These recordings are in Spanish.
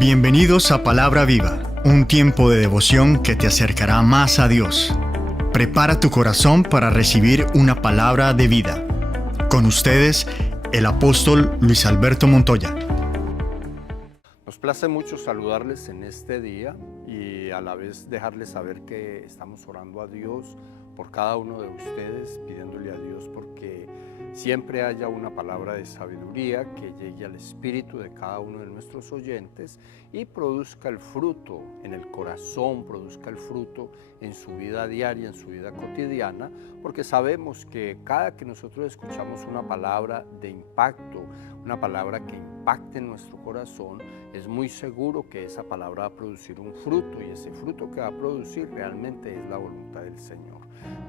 Bienvenidos a Palabra Viva, un tiempo de devoción que te acercará más a Dios. Prepara tu corazón para recibir una palabra de vida. Con ustedes, el apóstol Luis Alberto Montoya. Nos place mucho saludarles en este día y a la vez dejarles saber que estamos orando a Dios por cada uno de ustedes, pidiéndole a Dios porque siempre haya una palabra de sabiduría que llegue al espíritu de cada uno de nuestros oyentes y produzca el fruto en el corazón, produzca el fruto en su vida diaria, en su vida cotidiana, porque sabemos que cada que nosotros escuchamos una palabra de impacto, una palabra que impacte en nuestro corazón, es muy seguro que esa palabra va a producir un fruto y ese fruto que va a producir realmente es la voluntad del Señor.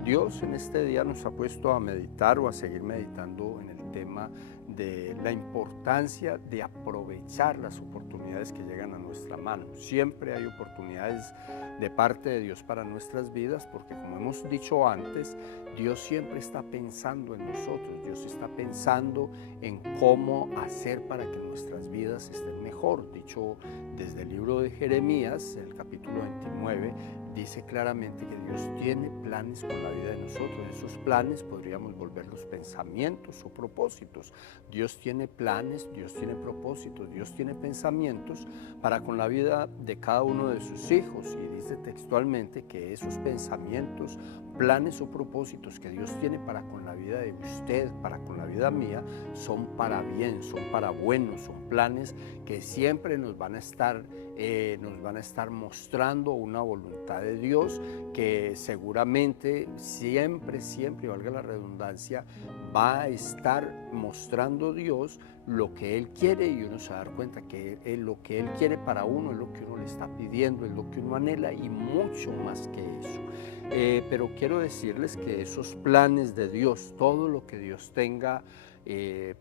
Dios en este día nos ha puesto a meditar o a seguir meditando en el tema de la importancia de aprovechar las oportunidades que llegan a nuestra mano. Siempre hay oportunidades de parte de Dios para nuestras vidas porque, como hemos dicho antes, Dios siempre está pensando en nosotros, Dios está pensando en cómo hacer para que nuestras vidas estén mejor. Dicho desde el libro de Jeremías, el capítulo 29, dice claramente que Dios tiene planes con la vida de nosotros. Esos planes podríamos volverlos pensamientos o propósitos. Dios tiene planes, Dios tiene propósitos, Dios tiene pensamientos para con la vida de cada uno de sus hijos. Y dice textualmente que esos pensamientos, planes o propósitos que Dios tiene para con la vida de usted, para con la vida mía, son para bien, son para bueno, son planes que siempre nos van a estar mostrando una voluntad de Dios que seguramente siempre, valga la redundancia, va a estar mostrando Dios lo que Él quiere y uno se va a dar cuenta que lo que Él quiere para uno es lo que uno le está pidiendo, es lo que uno anhela y mucho más que eso. Pero quiero decirles que esos planes de Dios, todo lo que Dios tenga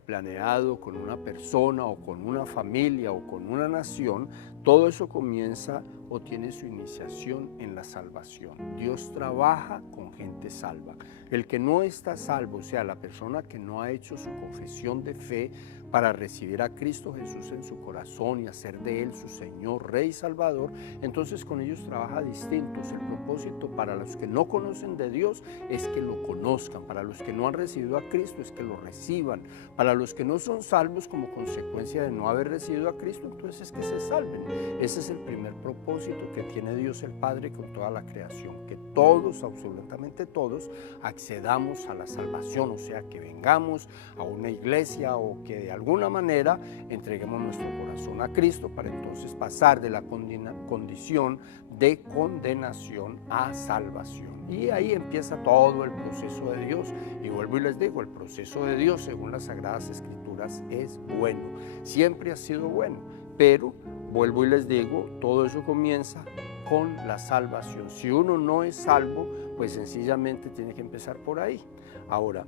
planeado con una persona o con una familia o con una nación, todo eso comienza o tiene su iniciación en la salvación. Dios trabaja con gente salva. El que no está salvo, o sea, la persona que no ha hecho su confesión de fe para recibir a Cristo Jesús en su corazón y hacer de Él su Señor, Rey y Salvador, entonces con ellos trabaja distintos. El propósito para los que no conocen de Dios es que lo conozcan, para los que no han recibido a Cristo es que lo reciban, para los que no son salvos como consecuencia de no haber recibido a Cristo, entonces es que se salven. Ese es el primer propósito que tiene Dios el Padre con toda la creación, que todos, absolutamente todos, accedamos a la salvación, o sea, que vengamos a una iglesia o que de alguna manera entreguemos nuestro corazón a Cristo para entonces pasar de la condición de condenación a salvación. Y ahí empieza todo el proceso de Dios. Y vuelvo y les digo, el proceso de Dios según las Sagradas Escrituras es bueno, siempre ha sido bueno, pero vuelvo y les digo, todo eso comienza con la salvación. Si uno no es salvo, pues sencillamente tiene que empezar por ahí. Ahora,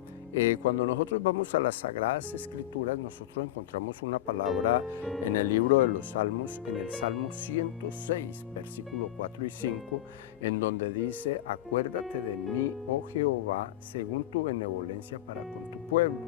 cuando nosotros vamos a las Sagradas Escrituras, nosotros encontramos una palabra en el libro de los Salmos, en el Salmo 106, versículo 4 y 5, en donde dice: acuérdate de mí, oh Jehová, según tu benevolencia para con tu pueblo.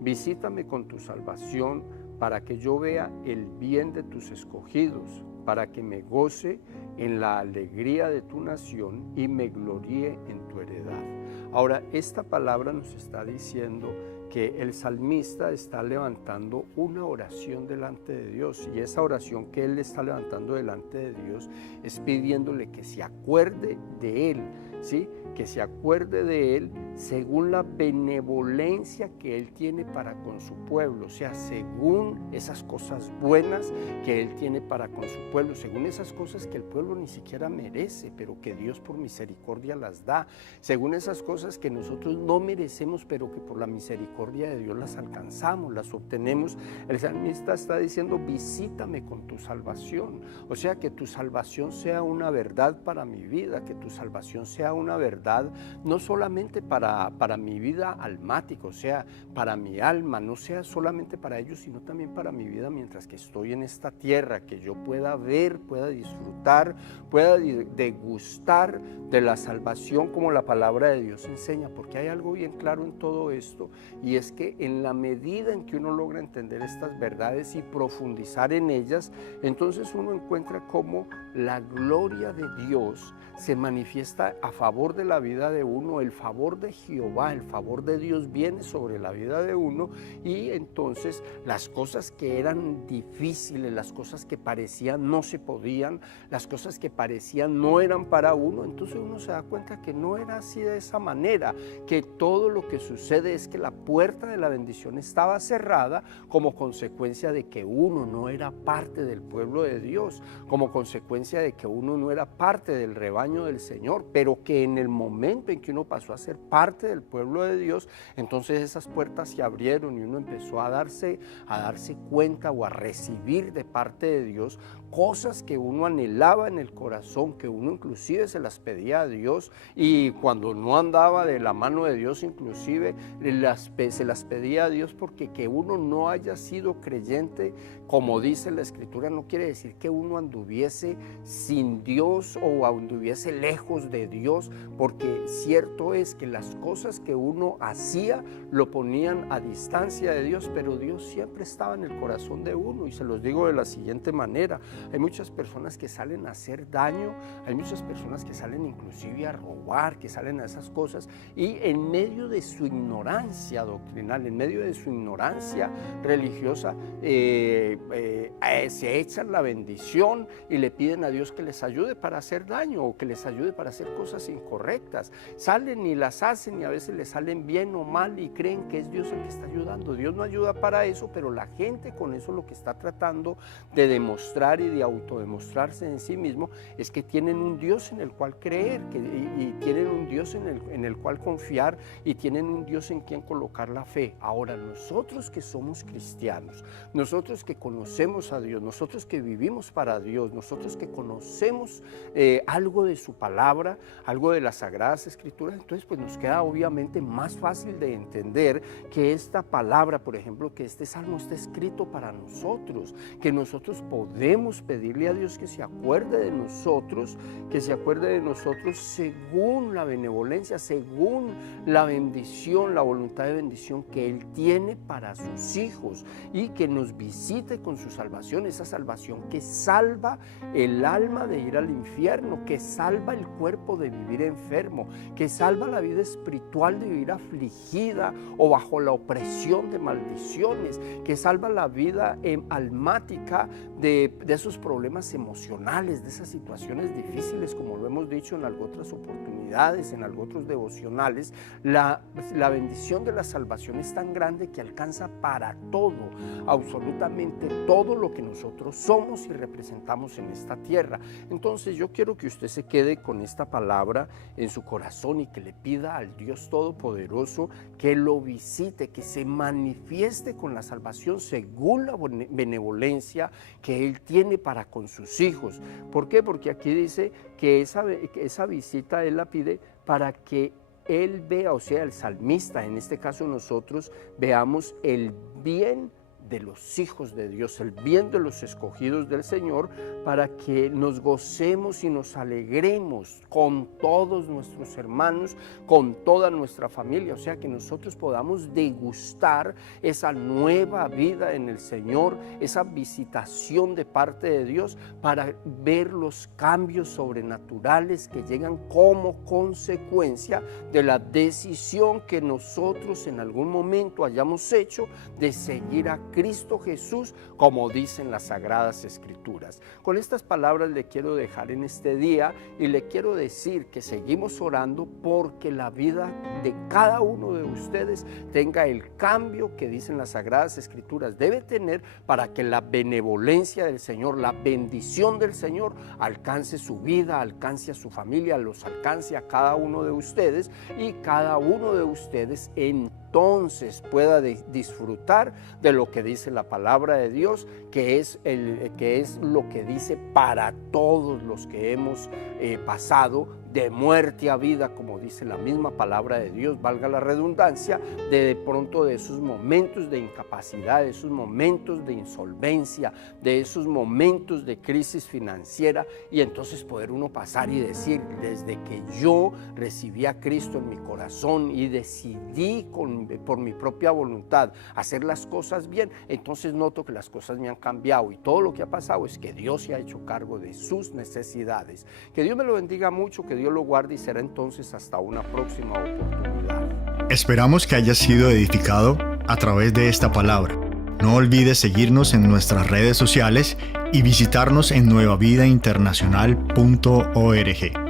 Visítame con tu salvación, para que yo vea el bien de tus escogidos, para que me goce en la alegría de tu nación y me gloríe en tu heredad. Ahora, esta palabra nos está diciendo que el salmista está levantando una oración delante de Dios, y esa oración que él está levantando delante de Dios es pidiéndole que se acuerde de él, ¿sí? Que se acuerde de él según la benevolencia que él tiene para con su pueblo, o sea, según esas cosas buenas que él tiene para con su pueblo, según esas cosas que el pueblo ni siquiera merece, pero que Dios por misericordia las da, según esas cosas que nosotros no merecemos, pero que por la misericordia de Dios las alcanzamos, las obtenemos. El salmista está diciendo: visítame con tu salvación, o sea, que tu salvación sea una verdad para mi vida, que tu salvación sea sea una verdad no solamente para mi vida almática, o sea, para mi alma, no sea solamente para ellos, sino también para mi vida mientras que estoy en esta tierra, que yo pueda ver, pueda disfrutar, pueda degustar de la salvación como la palabra de Dios enseña, porque hay algo bien claro en todo esto, y es que en la medida en que uno logra entender estas verdades y profundizar en ellas, entonces uno encuentra cómo la gloria de Dios se manifiesta a favor de la vida de uno, el favor de Jehová, el favor de Dios viene sobre la vida de uno, y entonces las cosas que eran difíciles, las cosas que parecían no se podían, las cosas que parecían no eran para uno, entonces uno se da cuenta que no era así de esa manera, que todo lo que sucede es que la puerta de la bendición estaba cerrada como consecuencia de que uno no era parte del pueblo de Dios, como consecuencia de que uno no era parte del rebaño del Señor, pero que en el momento en que uno pasó a ser parte del pueblo de Dios, entonces esas puertas se abrieron y uno empezó a darse cuenta o a recibir de parte de Dios cosas que uno anhelaba en el corazón, que uno inclusive se las pedía a Dios, y cuando no andaba de la mano de Dios inclusive se las pedía a Dios, porque que uno no haya sido creyente, como dice la Escritura, no quiere decir que uno anduviese sin Dios o anduviese lejos de Dios, porque cierto es que las cosas que uno hacía lo ponían a distancia de Dios, pero Dios siempre estaba en el corazón de uno, y se los digo de la siguiente manera: hay muchas personas que salen a hacer daño, hay muchas personas que salen inclusive a robar, que salen a esas cosas, y en medio de su ignorancia doctrinal, en medio de su ignorancia religiosa, se echan la bendición y le piden a Dios que les ayude para hacer daño o que les ayude para hacer cosas incorrectas. Salen y las hacen, y a veces les salen bien o mal, y creen que es Dios el que está ayudando. Dios no ayuda para eso, pero la gente con eso lo que está tratando de demostrar y de autodemostrarse en sí mismo es que tienen un Dios en el cual creer, y tienen un Dios en el cual confiar, y tienen un Dios en quien colocar la fe. Ahora, nosotros que somos cristianos, nosotros que conocemos a Dios, nosotros que vivimos para Dios, nosotros que conocemos algo de su palabra, algo de las Sagradas Escrituras, entonces pues nos queda obviamente más fácil de entender que esta palabra, por ejemplo, que este salmo está escrito para nosotros, que nosotros podemos pedirle a Dios que se acuerde de nosotros, según la benevolencia, según la bendición, la voluntad de bendición que Él tiene para sus hijos, y que nos visite con su salvación, esa salvación que salva el alma de ir al infierno, que salva el cuerpo de vivir enfermo, que salva la vida espiritual de vivir afligida o bajo la opresión de maldiciones, que salva la vida almática de esos problemas emocionales, de esas situaciones difíciles, como lo hemos dicho en algunas otras oportunidades, en algunos otros devocionales. La bendición de la salvación es tan grande que alcanza para todo, absolutamente todo lo que nosotros somos y representamos en esta tierra. Entonces yo quiero que usted se quede con esta palabra en su corazón y que le pida al Dios Todopoderoso que lo visite, que se manifieste con la salvación según la benevolencia que Él tiene para con sus hijos. ¿Por qué? Porque aquí dice que esa visita Él la pide para que Él vea, o sea, el salmista, en este caso nosotros, veamos el bien de los hijos de Dios, el bien de los escogidos del Señor, para que nos gocemos y nos alegremos con todos nuestros hermanos, con toda nuestra familia, o sea, que nosotros podamos degustar esa nueva vida en el Señor, esa visitación de parte de Dios, para ver los cambios sobrenaturales que llegan como consecuencia de la decisión que nosotros en algún momento hayamos hecho de seguir a Cristo Jesús, como dicen las Sagradas Escrituras. Con estas palabras le quiero dejar en este día, y le quiero decir que seguimos orando porque la vida de cada uno de ustedes tenga el cambio que dicen las Sagradas Escrituras debe tener, para que la benevolencia del Señor, la bendición del Señor alcance su vida, alcance a su familia, los alcance a cada uno de ustedes, y cada uno de ustedes entonces pueda disfrutar de lo que dice la palabra de Dios, que es lo que dice para todos los que hemos pasado de muerte a vida, como dice la misma palabra de Dios, valga la redundancia, de pronto de esos momentos de incapacidad, de esos momentos de insolvencia, de esos momentos de crisis financiera, y entonces poder uno pasar y decir, desde que yo recibí a Cristo en mi corazón y decidí por mi propia voluntad hacer las cosas bien, entonces noto que las cosas me han cambiado y todo lo que ha pasado es que Dios se ha hecho cargo de sus necesidades. Que Dios me lo bendiga mucho, que Dios lo guarde, y será entonces hasta una próxima oportunidad. Esperamos que hayas sido edificado a través de esta palabra. No olvides seguirnos en nuestras redes sociales y visitarnos en nuevavidainternacional.org.